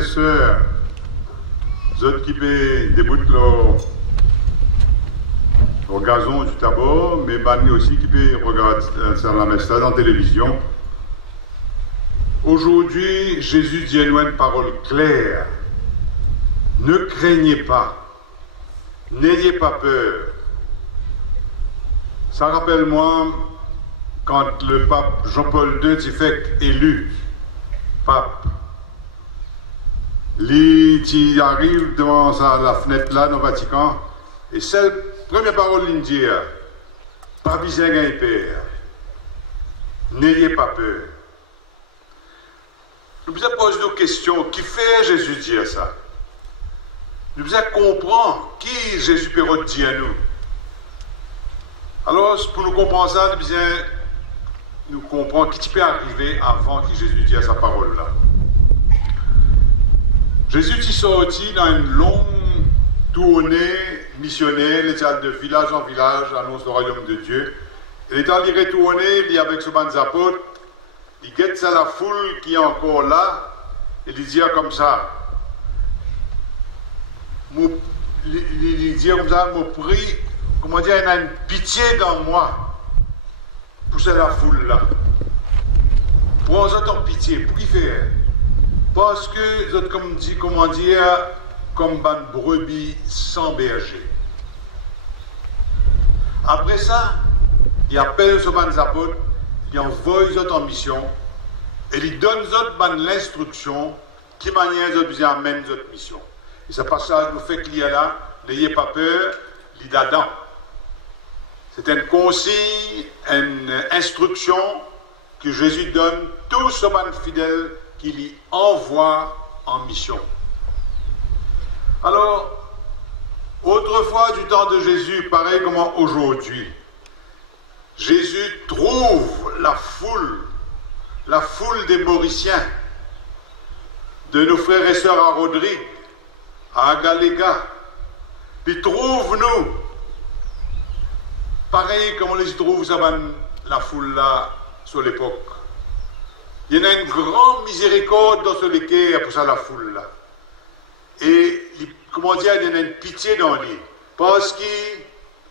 et sœurs, autres qui débutent au gazon du tabac, mais banni aussi qui peut regarder la messe dans la télévision. Aujourd'hui, Jésus dit une parole claire. Ne craignez pas, n'ayez pas peur. Ça rappelle moi quand le pape Jean-Paul II s'est fait élu pape. Il arrive devant la fenêtre là dans le Vatican et c'est la première parole qu'il dit, pas besoin de peur, n'ayez pas peur. Nous devons poser nos questions. Qui fait Jésus dire ça? Nous devons comprendre qui Jésus peut dire à nous. Alors, pour nous comprendre ça, nous devons nous comprendre qui peut arriver avant que Jésus dise sa parole là. Jésus est sorti dans une longue tournée missionnaire, il était allé de village en village, annonce le royaume de Dieu. Il est allé retourner, il est avec ses bandes apôtres, il guette ça la foule qui est encore là, et il dit comme ça. Il dit comme ça, mon prix, comment dire, il y a une pitié dans moi, pour cette la foule là. Prends-en pitié, pour qui faire? Parce que, comme dit, comment dire, comme une brebis sans berger. Après ça, il appelle ses bandes apôtres, il envoie les autres en mission, et il donne aux autres l'instruction qui manière les autres amènent les autres missions. Et ce passage nous fait qu'il y a là, n'ayez pas peur, l'idée d'Adam. C'est une consigne, une instruction que Jésus donne tous ces fidèles qu'il y envoie en mission. Alors, autrefois du temps de Jésus, pareil comme aujourd'hui, Jésus trouve la foule des Mauriciens, de nos frères et sœurs à Rodrigue, à Agaléga, puis trouve nous, pareil comme on les trouve, ça va la foule là, sur l'époque. Il y en a une grande miséricorde dans ce léquer pour ça la foule là. Et, comment dire, il y en a une pitié dans lui. Parce que,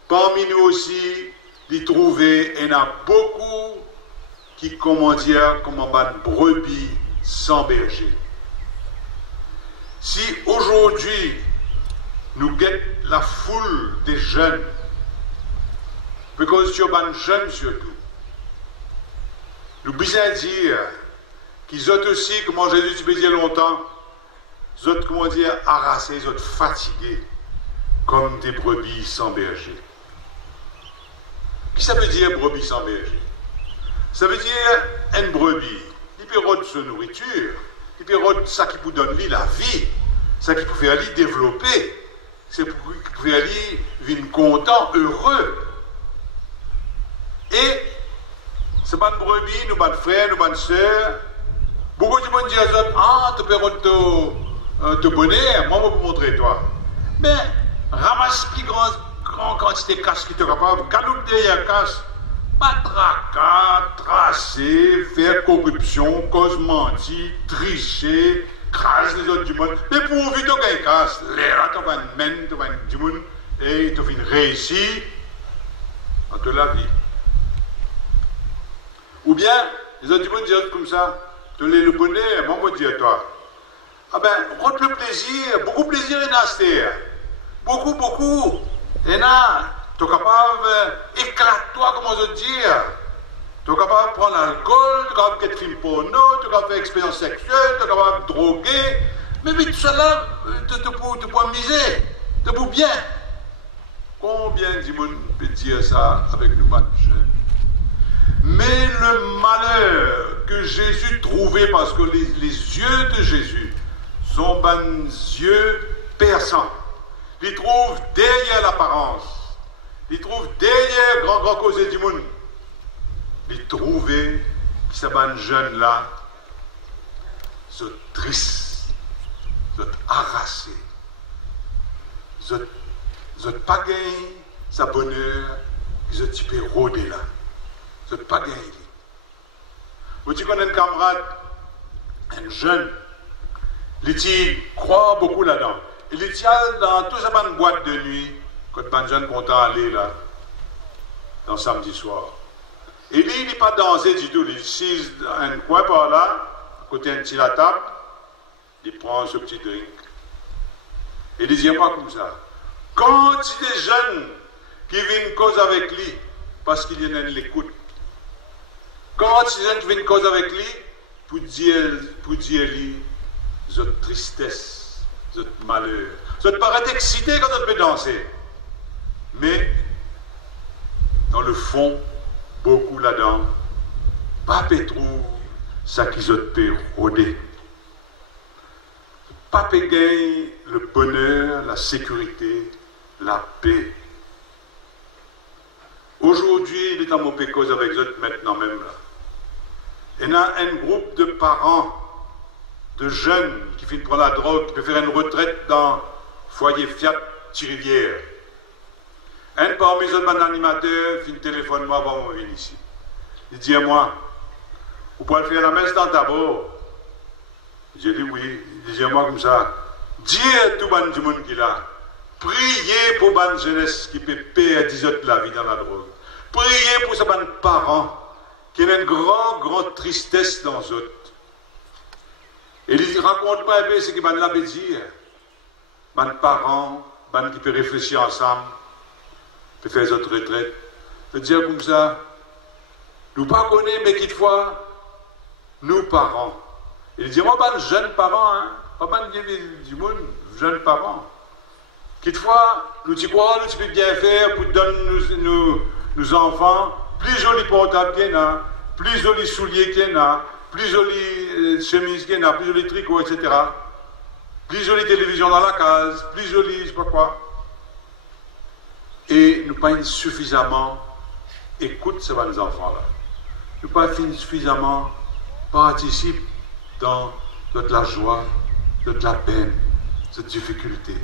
parmi nous aussi, d'y trouver, il y en a beaucoup qui, comment dire, comme en bas de brebis sans berger. Si aujourd'hui, nous guettons la foule des jeunes, parce que c'est un jeune surtout, nous besoin dire qu'ils ont aussi, comment Jésus peut dire longtemps, ils ont, comment dire, harassés, ils ont fatigués, comme des brebis sans berger. Qu'est-ce que ça veut dire brebis sans berger? Ça veut dire une brebis, il peut rôder sa nourriture, il peut rôder ça qui peut donner la vie, ça qui peut faire lui développer, c'est pour faire lui vivre content, heureux. Et c'est pas une brebis, nous pas de frères, nous pas de sœurs. Beaucoup de monde disent ah, tu peux rôder te bonheur, moi je vais vous montrer toi. Mais ramasse plus grande quantité de casse qui te capable, galoupe derrière casse. Pas tracas, tracer, faire corruption, cause mentir, tricher, craser les autres du monde. Mais pour vite, tu gagnes casse. L'air, tu vas mener, tu vas du monde, et tu vas réussir dans la vie. Ou bien, les autres du monde disent comme ça, tu as le bonheur, moi je dis à toi. Ah ben, rentre le plaisir, beaucoup de plaisir en a, beaucoup. Et là, tu es capable d'éclater-toi, comment je dire. Tu es capable de prendre l'alcool, tu es capable de faire des films porno, tu es capable de faire expérience sexuelle, tu es capable de droguer. Mais tout cela, tu peux amuser, tu peux bien. Combien de monde peut dire ça avec nous, jeunes? Mais le malheur que Jésus trouvait, parce que les yeux de Jésus sont des yeux perçants. Ils trouvent derrière l'apparence. Ils trouvent derrière grand cause du monde. Ils trouvent que ces jeunes là sont tristes, sont harassés, sont pas gagné sa bonheur, ils ont typé rôder là. Ils sont pas gagné. Vous tu connais un camarade, un jeune, Les croient beaucoup là-dedans. Et les tiens dans toute sa bonne boîte de nuit, quand les jeunes content aller là, dans samedi soir. Et lui, il n'est pas dansé du tout. Il s'ise dans un coin par là, à côté d'un petit la table, il prend ce petit drink. Et il dit pas comme ça. Quand il y a des jeunes qui viennent cause avec lui, parce qu'il y en a l'écoute. Quand il y a des jeunes qui viennent cause avec lui, pour dire lui, votre tristesse, votre malheur. Ça te paraît excité quand on peut danser. Mais, dans le fond, beaucoup là-dedans, pas trouve ça qui se peut rôder. Pas gagne le bonheur, la sécurité, la paix. Aujourd'hui, il est en mon cause avec eux maintenant même là. Il y a un groupe de parents, de jeunes qui finissent prendre la drogue, qui peuvent faire une retraite dans foyer Fiat Thirivière. Un parmi les autres animateurs finit téléphone moi avant de venir ici. Il dit à moi, vous pouvez faire la messe dans ta bord. J'ai dit oui. Il dit à moi comme ça, dis à tout le monde qui est là, priez pour la jeunesse qui peut perdre 10 autres la vie dans la drogue. Priez pour ces parents qui ont une grande tristesse dans eux. Et il raconte pas un peu ce qu'il m'a dit. Les parents, qui peuvent réfléchir ensemble, peuvent faire autres retraites. Je dire comme ça, nous ne connaissons pas, mais quelquefois, nous parents. Il dit, moi, jeunes parents, hein, pas du monde, jeunes parents. Quelquefois, nous disons quoi, nous pouvons bien faire pour donner nos enfants plus jolis portables qu'il y a, plus jolis souliers qu'il y a, plus jolies chemises qu'il y a, plus jolis tricots, etc. Plus jolie télévision dans la case, plus jolie, je sais pas quoi. Et nous pas suffisamment écoute ces enfants-là. Nous pas suffisamment participent dans la joie, la peine, cette difficulté.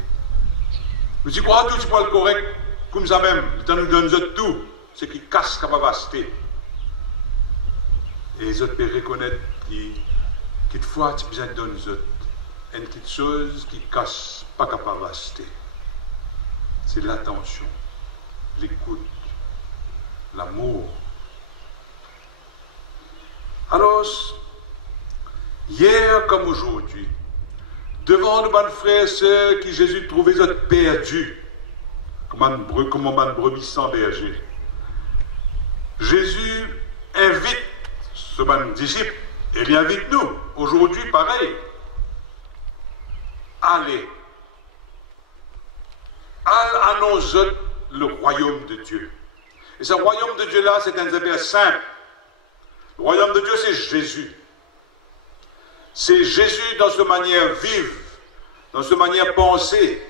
Nous disons quoi tout, tu parles correct, comme ça même, le temps nous donne tout, ce qui casse la capacité. Et les autres peuvent reconnaître qu'il fois tu as besoin de donner aux autres une petite chose qui casse pas la capacité. C'est l'attention, l'écoute, l'amour. Alors, hier comme aujourd'hui, devant nos bonnes frères et sœurs qui Jésus trouvait perdus, comme un brebis sans berger, Jésus invite ce bon disciple, et il invite nous, aujourd'hui pareil, allez annoncer le royaume de Dieu. Et ce royaume de Dieu-là, c'est un affaire simple. Le royaume de Dieu, c'est Jésus. C'est Jésus dans sa manière vive, dans sa manière pensée,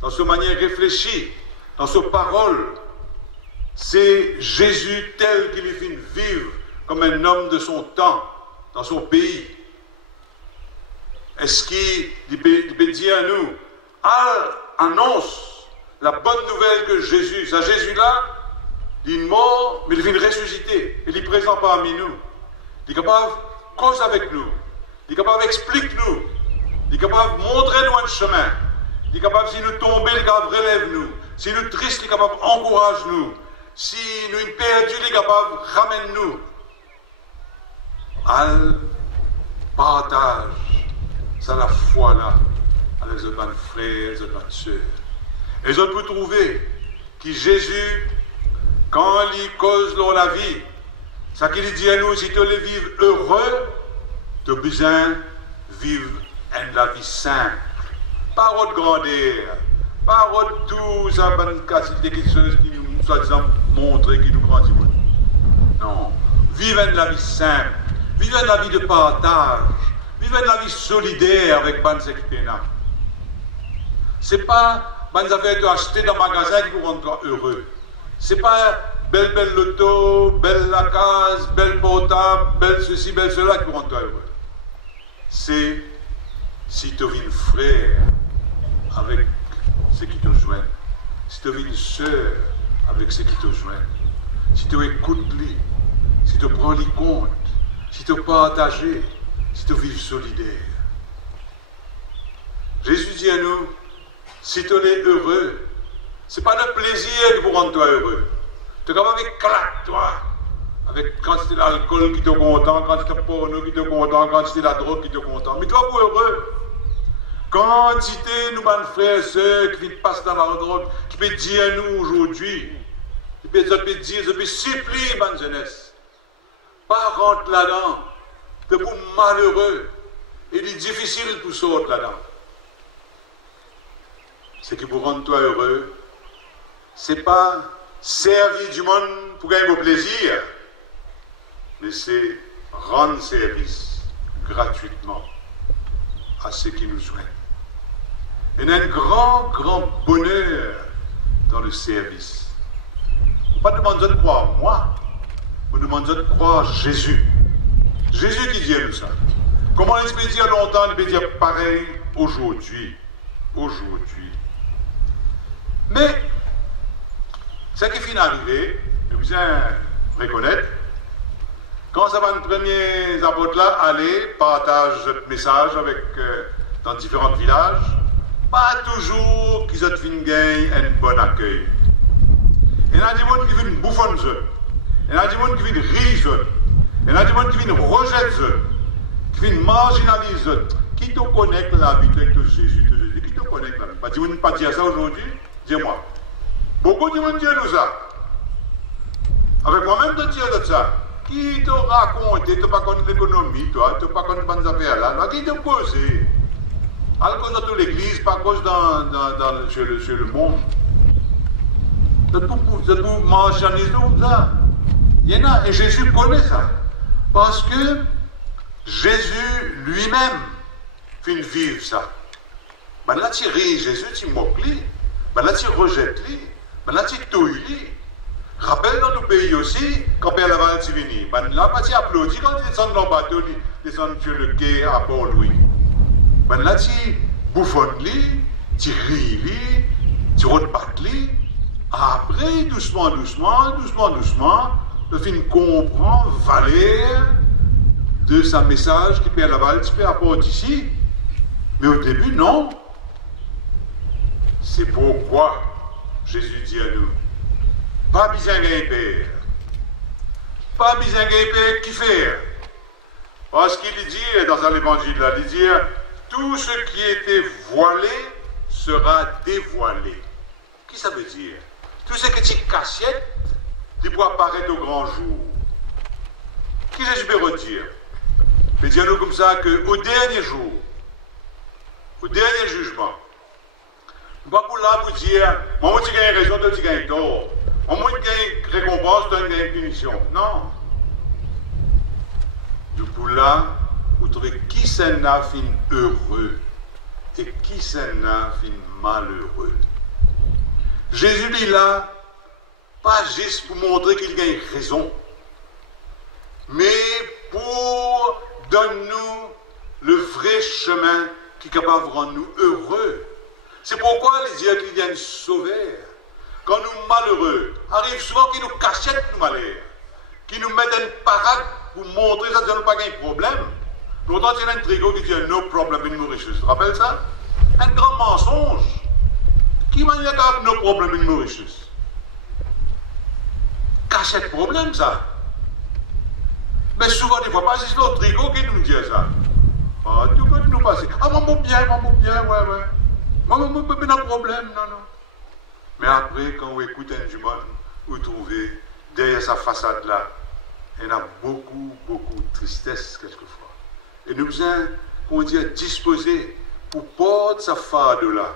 dans sa manière réfléchie, dans sa parole. C'est Jésus tel qu'il est fait vivre comme un homme de son temps, dans son pays. Est-ce qu'il peut dire à nous, annonce la bonne nouvelle que Jésus, ça Jésus-là, il est mort, mais il vient ressusciter, il est présent parmi nous. Il est capable de causer avec nous. Il est capable d'expliquer nous. Il est capable de montrer nous un chemin. Il est capable, si nous tombons, il est capable de relève nous. Si nous tristes, il est capable d'encourager nous. Si nous sommes perdus, il est capable de ramener nous. Al partage, c'est la foi là, avec les autres frères, les autres sœurs. Et les autres vous trouver que Jésus, quand il cause dans la vie, ça qu'il dit à nous, si tu veux vivre heureux, tu as besoin de vivre la vie simple. Pas de grandeur, pas de tout ça, quelque chose qui nous, soi-disant, montre, qui nous grandit. Non. Vivre la vie simple, vivre la vie de partage, vivre la vie solidaire avec bonnes équipes. Ce n'est pas bonnes affaires que tu acheter dans le magasin qui vous rendra heureux. Ce n'est pas belle loto, belle la case, belle portable, belle ceci, belle cela qui vous rendra heureux. C'est si tu vis frère avec ce qui te joignent, si tu vis une sœur avec ce qui te joignent, si tu écoutes lui, si tu prends les comptes, si tu partages, si tu vis solidaire. Jésus dit à nous, si tu es heureux, ce n'est pas le plaisir qui vous rend toi heureux. Tu es comme avec claque, toi. Avec quantité d'alcool qui te content, quantité de porno qui te content, quantité de la drogue qui te content. Mais toi, vous heureux. Quantité, nous, mes frères et sœurs, qui passent dans la drogue, qui peut dire à nous aujourd'hui, qui peut dire, je peux supplier, ma jeunesse. Pas rentrer là-dedans. C'est pour malheureux. Il est difficile pour sortir là-dedans. Ce qui vous rend toi heureux, c'est pas servir du monde pour gagner vos plaisirs, mais c'est rendre service gratuitement à ceux qui nous souhaitent. Il y a un grand, grand bonheur dans le service. Pas demander de croire moi, mais demander de croire Jésus. Jésus qui dit à nous ça. Comment il peut dire longtemps, il peut dire pareil aujourd'hui. Aujourd'hui. Mais, ce qui finit d'arriver, nous besoin reconnaître, quand ça va les premiers apôtres là, aller, partage ce message avec, dans différents villages, pas toujours qu'ils ont fait un bon accueil. Il y a des gens qui viennent bouffonner, il y a des gens qui viennent rire, il y a des gens qui viennent rejeter, qui viennent marginaliser. Qui te connecte la vie avec Jésus, qui te connecte la vie? Tu ne veux pas dire ça aujourd'hui? Dis-moi. Beaucoup de gens disent nous ça. Avec moi-même, de dire de ça. Qui te raconte? Tu n'as pas connu l'économie, toi, tu n'as pas connu les bonnes affaires là. Qui te pose? À cause de toute l'église, pas à cause sur le monde. C'est tout marchandise comme ça. Il y en a, et Jésus connaît ça. Parce que Jésus lui-même fait vivre ça. Ben là, tu ris Jésus, tu moques lui. Ben là, tu rejettes lui. Ben là, tu touilles lui. Rappelle dans nos pays aussi, quand Père Laval est venu. Ben là, tu applaudis quand tu descends dans le bateau, tu descends sur le quai à Port-Louis. Ben là, tu bouffonnes lui, tu ris lui, tu rebattes lui. Après, doucement, le film comprend valeur de sa message qui Père Laval tu peux apporter ici. Mais au début, non. C'est pourquoi Jésus dit à nous, pas besoin de Père. Pas besoin de Père qui fait. Parce qu'il dit dans l'évangile, là, il dit, tout ce qui était voilé sera dévoilé. Qu'est-ce que ça veut dire? Tout ce que tu cachettes, tu pourras apparaître au grand jour. Qu'est-ce que je peux redire? Je peux dire nous comme ça qu'au dernier jour, au dernier jugement, pas pour là pour dire, moi tu gagnes raison, toi tu gagnes tort. Moi tu gagnes récompense, toi tu gagnes punition. Non. Du coup là, vous trouvez qui s'en a fin heureux et qui s'en a fin malheureux. Jésus dit là, pas juste pour montrer qu'il gagne raison, mais pour donner-nous le vrai chemin qui est capable de rendre nous heureux. C'est pourquoi il dit qu'il y a un sauveur. Quand nous malheureux, arrive souvent qu'il nous cachette nos malheurs, qu'il nous met une parade pour montrer ça, que nous n'avons pas de problème. Pourtant, il y a un trigo qui dit no problem in Mauritius. Tu te rappelles ça? Un grand mensonge. Qui va y avoir no problem in Mauritius? Cachette problème, ça. Mais souvent, des fois, pas juste le trigo qui nous dit ça. Ah, tout peut nous passer. Ah, maman, bien, ouais. Maman, pas de problème, non. Mais après, quand vous écoutez un du monde, vous trouvez, derrière sa façade-là, il y a beaucoup de tristesse, quelquefois. Et nous besoin, qu'on dit, disposer pour porter sa farde-là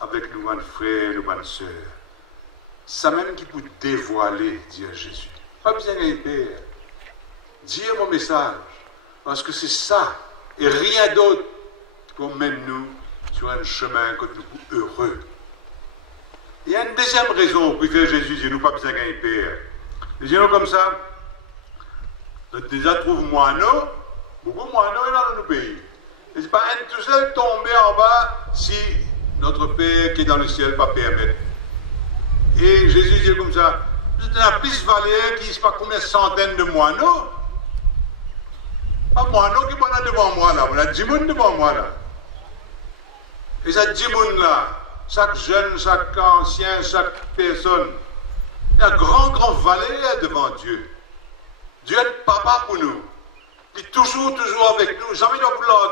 avec nos frères, nos sœurs. Ça même qui peut dévoiler, dit Jésus. Pas besoin d'un père. Dire mon message, parce que c'est ça, et rien d'autre, qui peut mener nous sur un chemin que nous heureux. Il y a une deuxième raison pour que Jésus dit, nous pas besoin d'un père. Les gens comme ça, déjà trouve moineau, beaucoup de moineaux dans nos pays. Et c'est pas un tout seul tomber en bas si notre Père qui est dans le ciel pas permettre. Et Jésus dit comme ça, c'est un plus valeur qui ne sait pas combien de centaines de moineaux. Pas moineaux qui sont devant moi là, on a 10 personnes devant moi là. Et ça dit là, chaque jeune, chaque ancien, chaque personne, il y a un grand valet devant Dieu. Dieu est papa pour nous. Il est toujours avec nous. Jamais il ne va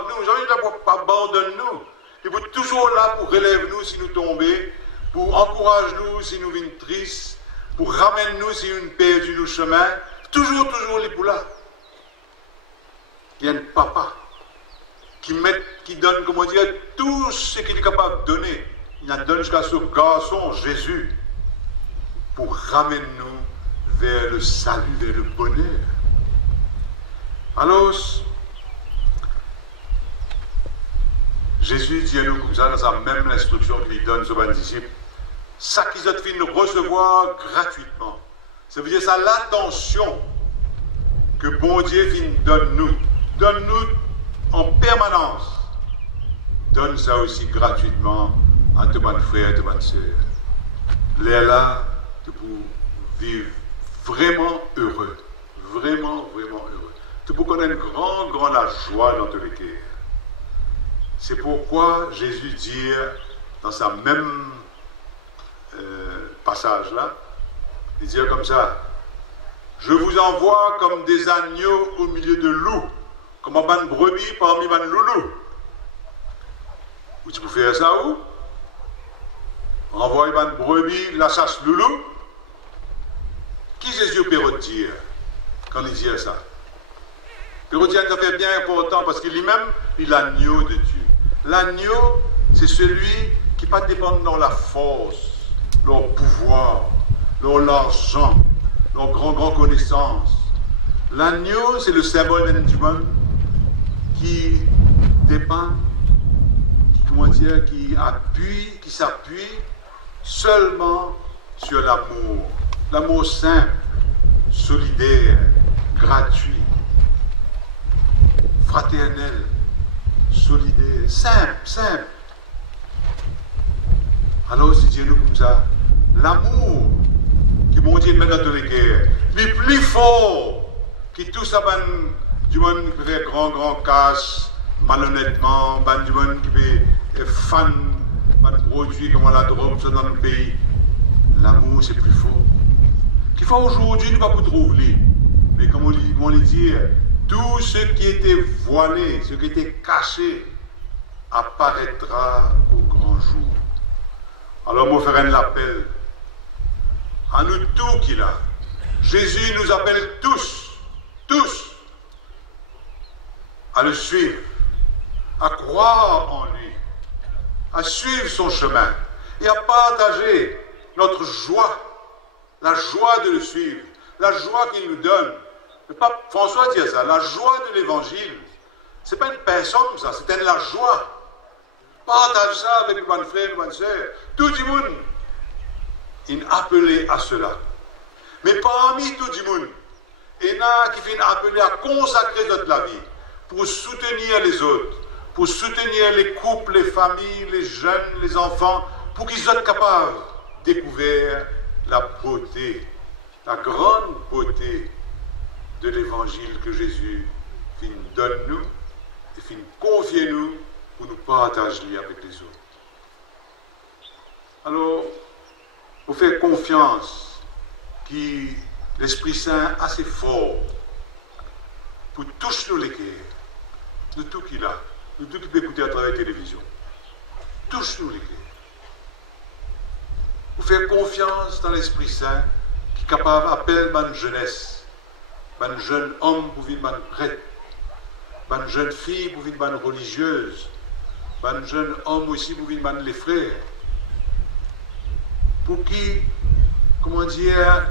nous, jamais il ne va abandonner nous. Il est toujours là pour relever nous si nous tombons, pour encourager nous si nous venons tristes, pour ramener nous si nous perdons nos chemins. Toujours il est pour là. Il y a un papa qui donne, comment dire, tout ce qu'il est capable de donner. Il en donne jusqu'à ce garçon, Jésus, pour ramener nous vers le salut, vers le bonheur. Alors, Jésus dit à nous comme ça, dans sa même instruction qu'il donne aux disciples, ça qu'ils ont fait nous recevoir gratuitement. Ça veut dire ça l'attention que bon Dieu donne-nous en permanence. Donne ça aussi gratuitement à tous mes frères et toutes mes sœurs. Les là, pour vivre vraiment heureux. Vraiment heureux. Tu peux connaître grand la joie dans tous les cœurs. C'est pourquoi Jésus dit dans sa même passage là, il dit comme ça, je vous envoie comme des agneaux au milieu de loups, comme un ban brebis parmi ban loulous. Où tu peux faire ça où? Envoyer ban brebis la chasse loulou. Qui Jésus peut dire quand il dit ça? Hérodiane a fait bien important parce qu'il lui-même, il est l'agneau de Dieu. L'agneau, c'est celui qui ne dépend pas de la force, leur pouvoir, l'argent, leur grand connaissance. L'agneau, c'est le symbole d'un humain qui dépend, qui s'appuie seulement sur l'amour. L'amour simple, solidaire, gratuit, fraternel, solidaire, simple. Alors, c'est Dieu nous comme ça. L'amour qui mon Dieu met dans toutes les guerres, le plus fort qui tout ça, du monde qui peut faire grand casse, malhonnêtement, du monde qui peut fan, produit comme la drogue dans le pays. L'amour, c'est plus fort. Qu'il faut aujourd'hui, nous ne pouvons pas trouver. Mais comme on le dit, tout ce qui était voilé, ce qui était caché, apparaîtra au grand jour. Alors, moi, faire un appel à nous tous qui là. Jésus nous appelle tous, à le suivre, à croire en lui, à suivre son chemin et à partager notre joie, la joie de le suivre, la joie qu'il nous donne. Le pape François dit ça, la joie de l'évangile. Ce n'est pas une personne, ça, c'est la joie. Partage ça avec les bonnes frères, les bonnes sœurs. Tout le monde est appelé à cela. Mais parmi tout le monde, il y en a qui viennent appeler à consacrer toute la vie pour soutenir les autres, pour soutenir les couples, les familles, les jeunes, les enfants, pour qu'ils soient capables de découvrir la beauté, la grande beauté de l'évangile que Jésus donne nous et confie nous pour nous partager avec les autres. Alors, pour faire confiance que l'Esprit Saint est assez fort pour toucher les cœurs de tout qu'il a, de tout qu'il peut écouter à travers la télévision. Touche-nous les cœurs. Pour faire confiance dans l'Esprit Saint qui est capable d'appeler ma jeunesse, ma jeune homme pour vivre ma prêtre, ma jeune fille pour vivre ma religieuse, ma jeune homme aussi pour vivre les frères. Pour qui, comment dire,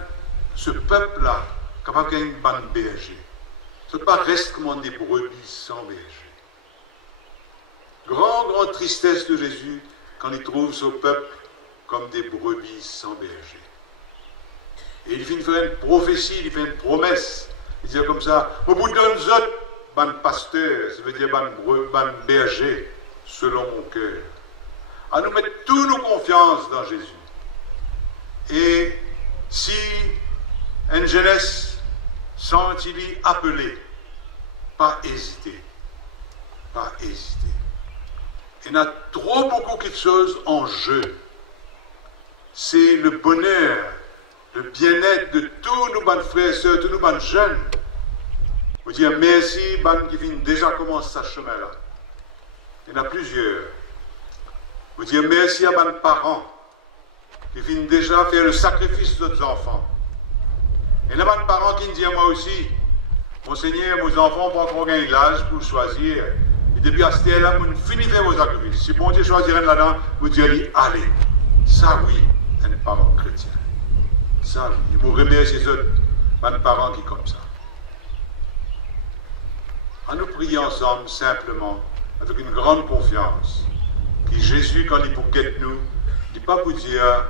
ce peuple-là, capable d'être une bonne berger. Ce n'est pas reste comme des brebis sans berger. Grande tristesse de Jésus quand il trouve ce peuple comme des brebis sans berger. Et il finit faire une prophétie, il fait une promesse. Il dit comme ça, au bout d'un autres, ban pasteur, ça veut dire ban berger, selon mon cœur. À nous mettre toute nos confiances dans Jésus. Et si une jeunesse sent-il appelé, pas hésiter. il y a trop beaucoup de choses en jeu. C'est le bonheur, le bien-être de tous nos bonnes frères et sœurs, tous nos bonnes jeunes. Vous dire merci, ban qui viennent déjà commencer ce chemin-là. Il y en a plusieurs. Vous dire merci à mes parents qui viennent déjà faire le sacrifice de leurs enfants. Et il y a des parents qui me disent à moi aussi, Monseigneur, mes enfants n'ont pas encore gagné l'âge pour choisir. Et depuis à ce temps-là, vous finissez vos sacrifices. Si bon Dieu choisirait là-dedans, vous direz, allez, ça oui, un parent chrétien. Ça oui, il vous remercie les autres, mes parents qui sont comme ça. À nous prier ensemble simplement, avec une grande confiance, que Jésus, quand il vous guette nous, ne dit pas pour dire,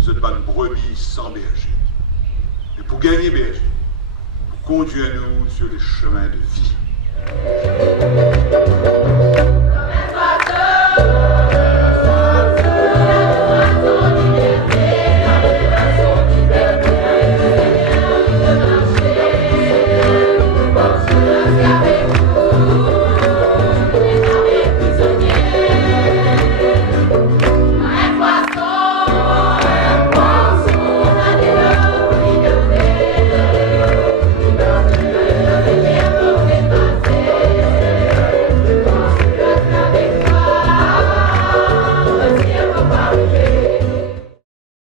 vous êtes pas une brebis sans berger. Mais pour gagner berger, pour conduire nous sur les chemins de vie.